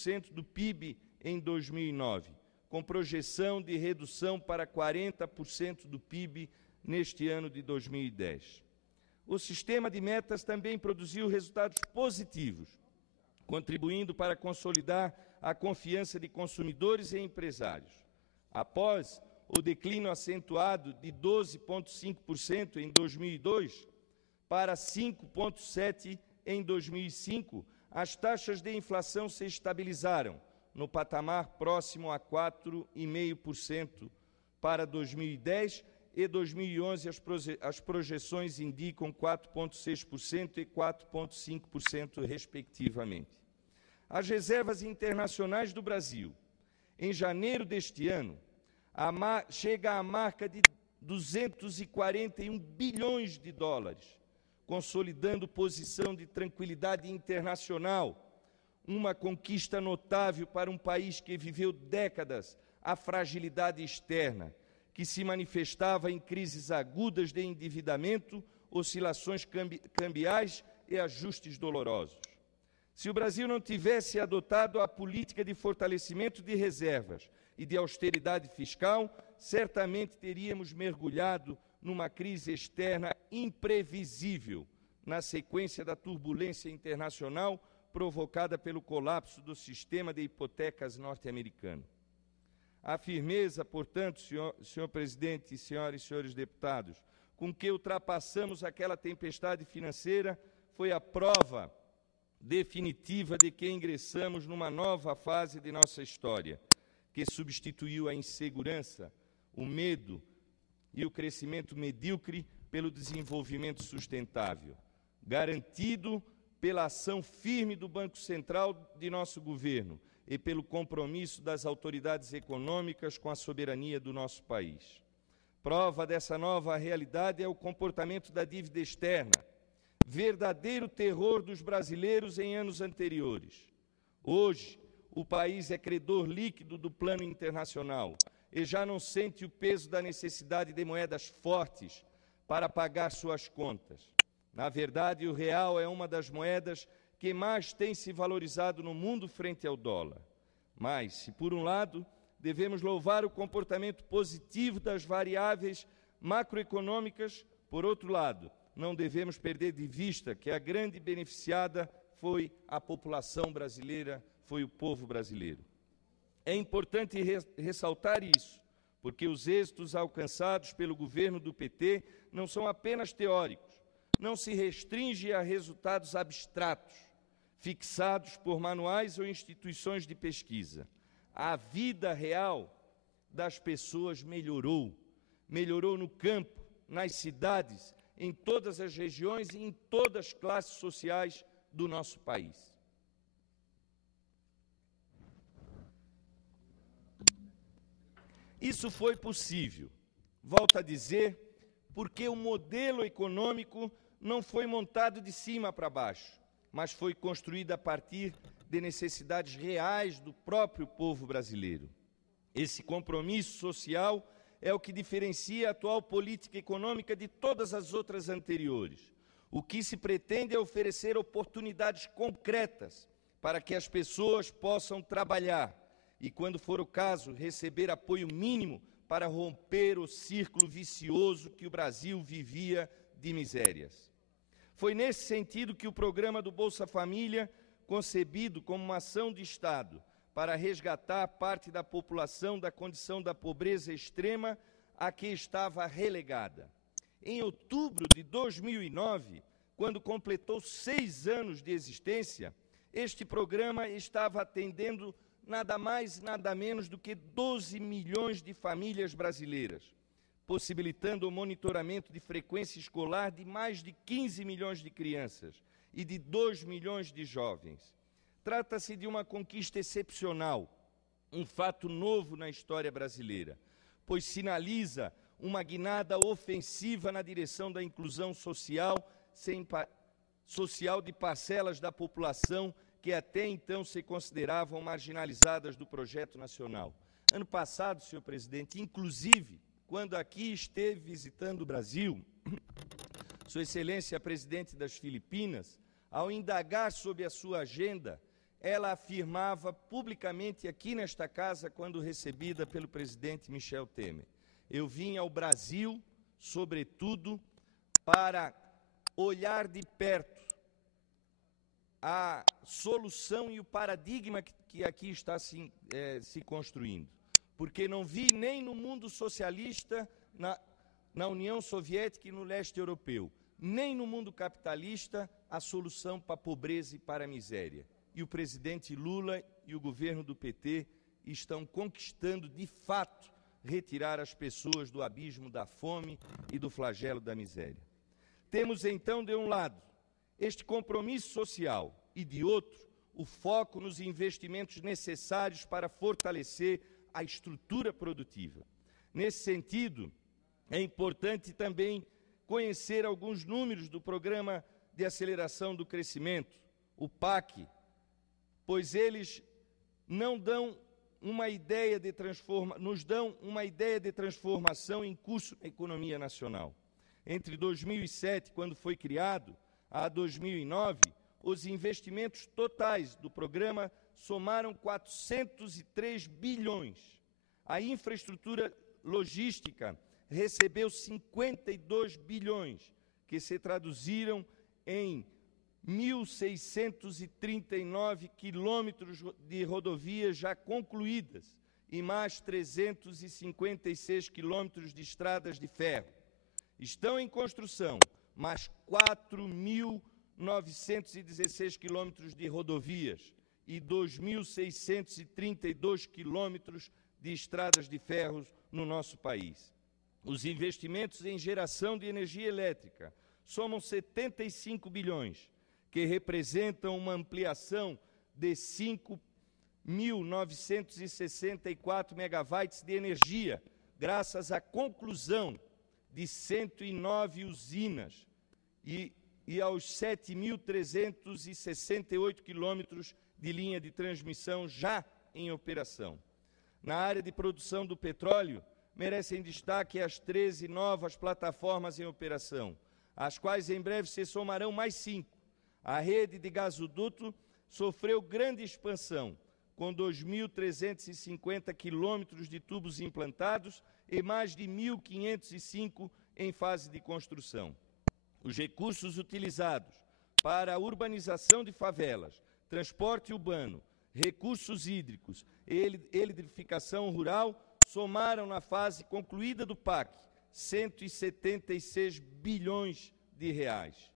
35% do PIB em 2009, com projeção de redução para 40% do PIB neste ano de 2010. O sistema de metas também produziu resultados positivos, contribuindo para consolidar a confiança de consumidores e empresários. Após o declínio acentuado de 12,5% em 2002 para 5,7% em 2005, as taxas de inflação se estabilizaram no patamar próximo a 4,5% para 2010 e 2011 as projeções indicam 4,6% e 4,5% respectivamente. As reservas internacionais do Brasil, em janeiro deste ano, chega à marca de 241 bilhões de dólares, consolidando posição de tranquilidade internacional, uma conquista notável para um país que viveu décadas a fragilidade externa, que se manifestava em crises agudas de endividamento, oscilações cambiais e ajustes dolorosos. Se o Brasil não tivesse adotado a política de fortalecimento de reservas e de austeridade fiscal, certamente teríamos mergulhado numa crise externa imprevisível, na sequência da turbulência internacional provocada pelo colapso do sistema de hipotecas norte-americano. A firmeza, portanto, senhor presidente, senhoras e senhores deputados, com que ultrapassamos aquela tempestade financeira foi a prova definitiva de que ingressamos numa nova fase de nossa história, que substituiu a insegurança, o medo e o crescimento medíocre pelo desenvolvimento sustentável, garantido pela ação firme do Banco Central de nosso governo e pelo compromisso das autoridades econômicas com a soberania do nosso país. Prova dessa nova realidade é o comportamento da dívida externa, verdadeiro terror dos brasileiros em anos anteriores. Hoje, o país é credor líquido do plano internacional e já não sente o peso da necessidade de moedas fortes para pagar suas contas. Na verdade, o real é uma das moedas que mais tem se valorizado no mundo frente ao dólar. Mas, se por um lado devemos louvar o comportamento positivo das variáveis macroeconômicas, por outro lado, não devemos perder de vista que a grande beneficiada foi a população brasileira, foi o povo brasileiro. É importante ressaltar isso, porque os êxitos alcançados pelo governo do PT não são apenas teóricos, não se restringe a resultados abstratos, fixados por manuais ou instituições de pesquisa. A vida real das pessoas melhorou. Melhorou no campo, nas cidades, em todas as regiões e em todas as classes sociais do nosso país. Isso foi possível, volto a dizer, porque o modelo econômico não foi montado de cima para baixo, mas foi construído a partir de necessidades reais do próprio povo brasileiro. Esse compromisso social é o que diferencia a atual política econômica de todas as outras anteriores. O que se pretende é oferecer oportunidades concretas para que as pessoas possam trabalhar e, quando for o caso, receber apoio mínimo para romper o círculo vicioso que o Brasil vivia de misérias. Foi nesse sentido que o programa do Bolsa Família, concebido como uma ação de Estado para resgatar parte da população da condição da pobreza extrema a que estava relegada. Em outubro de 2009, quando completou 6 anos de existência, este programa estava atendendo nada mais, nada menos do que 12 milhões de famílias brasileiras, possibilitando o monitoramento de frequência escolar de mais de 15 milhões de crianças e de 2 milhões de jovens. Trata-se de uma conquista excepcional, um fato novo na história brasileira, pois sinaliza uma guinada ofensiva na direção da inclusão social, social de parcelas da população que até então se consideravam marginalizadas do projeto nacional. Ano passado, senhor presidente, inclusive, quando aqui esteve visitando o Brasil, Sua Excelência, presidente das Filipinas, ao indagar sobre a sua agenda, ela afirmava publicamente aqui nesta casa, quando recebida pelo presidente Michel Temer: eu vim ao Brasil, sobretudo, para olhar de perto a solução e o paradigma que aqui está se construindo. Porque não vi nem no mundo socialista, na União Soviética e no leste europeu, nem no mundo capitalista, a solução para a pobreza e para a miséria. E o presidente Lula e o governo do PT estão conquistando, de fato, retirar as pessoas do abismo da fome e do flagelo da miséria. Temos, então, de um lado, este compromisso social e, de outro, o foco nos investimentos necessários para fortalecer a estrutura produtiva. Nesse sentido, é importante também conhecer alguns números do Programa de Aceleração do Crescimento, o PAC, pois eles nos dão uma ideia de transformação em curso na economia nacional. Entre 2007, quando foi criado, a 2009, os investimentos totais do programa somaram 403 bilhões. A infraestrutura logística recebeu 52 bilhões, que se traduziram em 1.639 quilômetros de rodovias já concluídas e mais 356 quilômetros de estradas de ferro. Estão em construção mais 4.916 quilômetros de rodovias e 2.632 quilômetros de estradas de ferro no nosso país. Os investimentos em geração de energia elétrica somam 75 bilhões, que representam uma ampliação de 5.964 megawatts de energia, graças à conclusão de 109 usinas e aos 7.368 quilômetros de linha de transmissão já em operação. Na área de produção do petróleo, merecem destaque as 13 novas plataformas em operação, às quais em breve se somarão mais 5. A rede de gasoduto sofreu grande expansão, com 2.350 quilômetros de tubos implantados e mais de 1.505 em fase de construção. Os recursos utilizados para a urbanização de favelas, transporte urbano, recursos hídricos e eletrificação rural somaram na fase concluída do PAC 176 bilhões de reais.